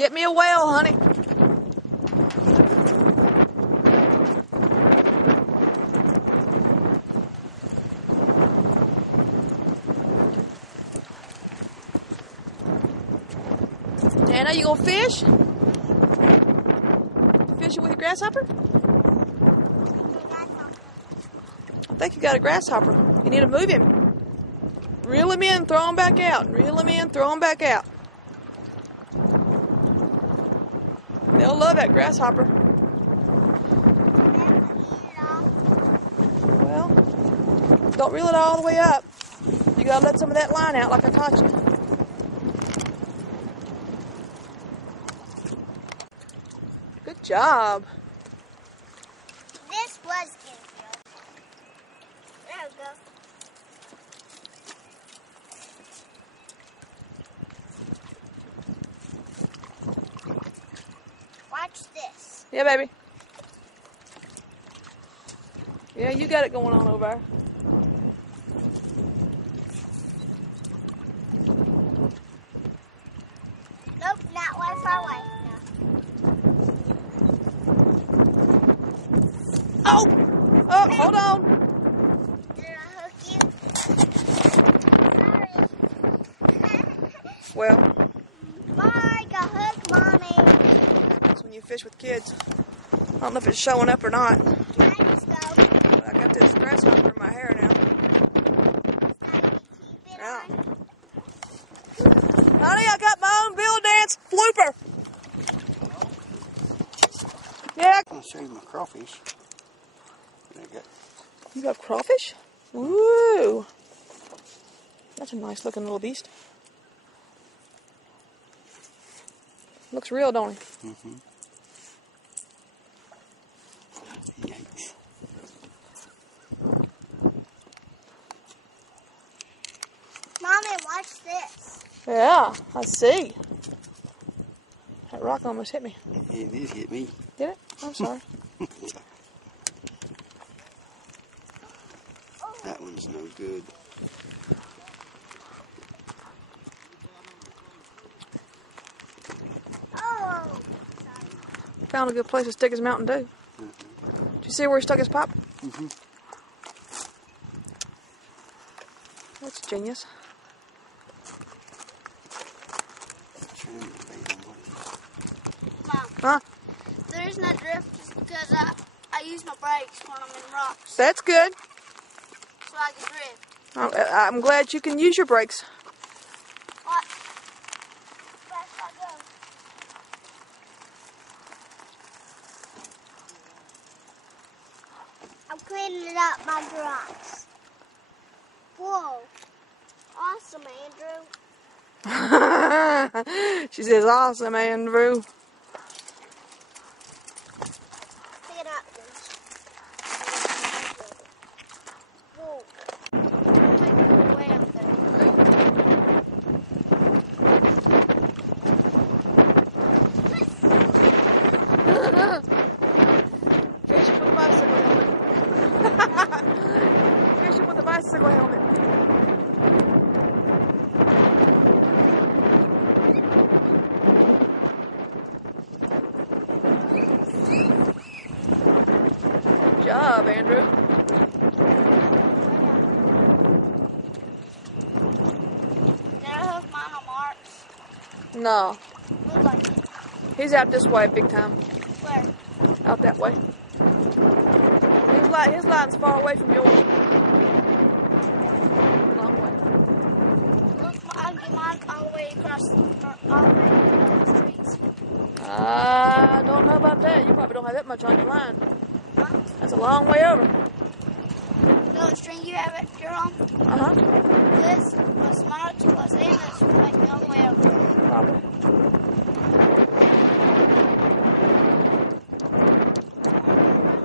Get me a whale, honey. Anna, you gonna fish? Fishing with your grasshopper? I think you got a grasshopper. You need to move him. Reel him in, throw him back out. Reel him in, throw him back out. They'll love that grasshopper. Well, don't reel it all the way up. You gotta let some of that line out like I taught you. Good job. This was good. There we go. Watch this. Yeah, baby. Yeah, you got it going on over there. Nope, not one far away. Oh! Oh, hold on. Did I hook you? Sorry. Well, Mark, I hooked Mommy. that's when you fish with kids. I don't know if it's showing up or not. Can I just go? But I got this grasshopper in my hair now. Keep it Yeah. on. Honey, I got my own Bill Dance blooper. Yeah. I'm going to show you my crawfish. You got crawfish? Woo! That's a nice looking little beast. Looks real, don't he? Mm-hmm. Yikes. Mommy, watch this. Yeah, I see. That rock almost hit me. It did hit me. Did it? I'm sorry. That one's no good. Oh. Found a good place to stick his Mountain Dew. Did you see where he stuck his pop? Mm-hmm. That's genius. Mom, Huh? there's no drift just because I use my brakes when I'm in rocks, That's good. so I can drift. I'm glad you can use your brakes. What? Fast I go. I'm cleaning up my rocks. Whoa. Awesome, Andrew. She says, awesome, Andrew. Pick it up, please. Whoa. Way up Fishing with a bicycle helmet. Fishing with a bicycle helmet. Good job, Andrew. Did I hook mine on marks? No, Look like he's out this way big time. where? Out that way. His line's far away from yours. Long way. Look, I'll get mine all the way across the streets. I don't know about that. You probably don't have that much on your line. Huh? That's a long way over. You know what string you have at your home? Uh-huh. This plus marks plus this will make me all the way over. Probably.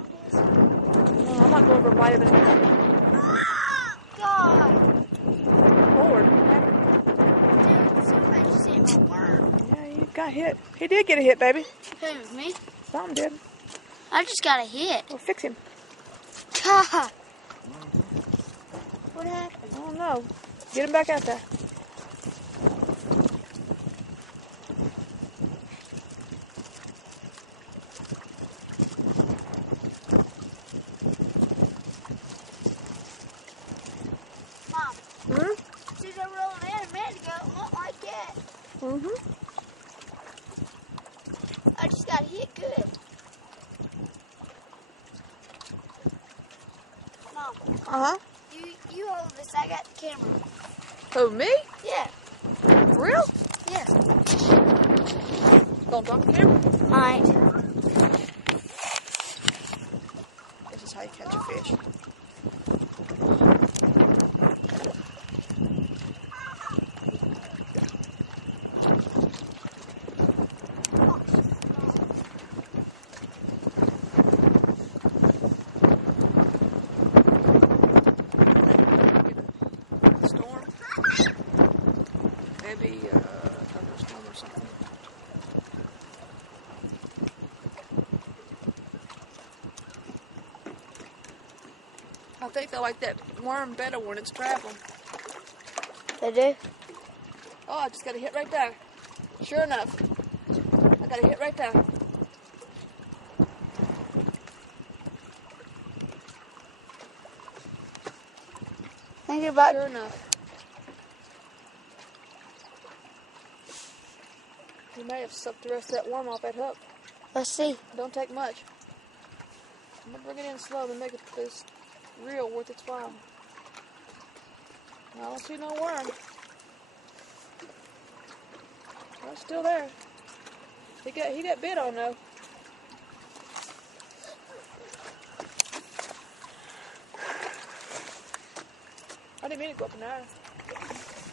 No, I'm not going for right of it. God! Lord. Dude, somebody just hit my worm. Yeah, you got hit. He did get a hit, baby. Who, me? Something did. I just got a hit. Well, fix him. God! What happened? I don't know. Get him back out there. I just got hit good. Mom, Uh-huh. you hold this. I got the camera. Who, me? Yeah. For real? Yeah. Don't drop the camera. Alright. This is how you catch a fish. Storm. Maybe a thunderstorm or something. I think I like that worm better when it's traveling. They do? Oh, I just got a hit right there. Sure enough, I got a hit right there. Thinking about Sure enough. You may have sucked the rest of that worm off that hook. Let's see. Don't take much. I'm gonna bring it in slow and make it this reel worth its while. I don't see no worm. Oh, it's still there. He got bit on though. I didn't mean to go up in there.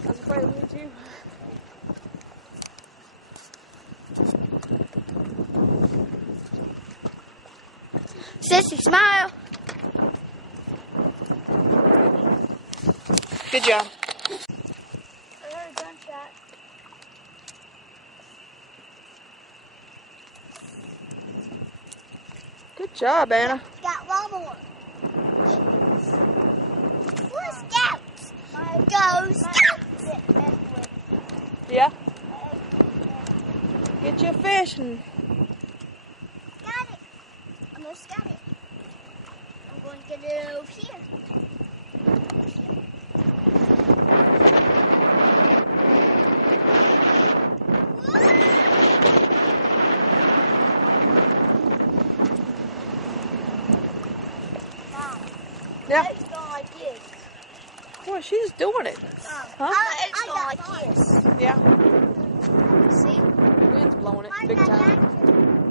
I was afraid of me too. Sissy, smile. Good job. I heard a gunshot. Good job, Anna. Got one more. We're scouts. Go scouts. Yeah. Get you a fish and Got it. Almost got it. I'm going to get it over here. Mom, yeah. it's going like this. Boy, she's doing it. Huh? It's going like this. Yeah. See? The wind's blowing it big time.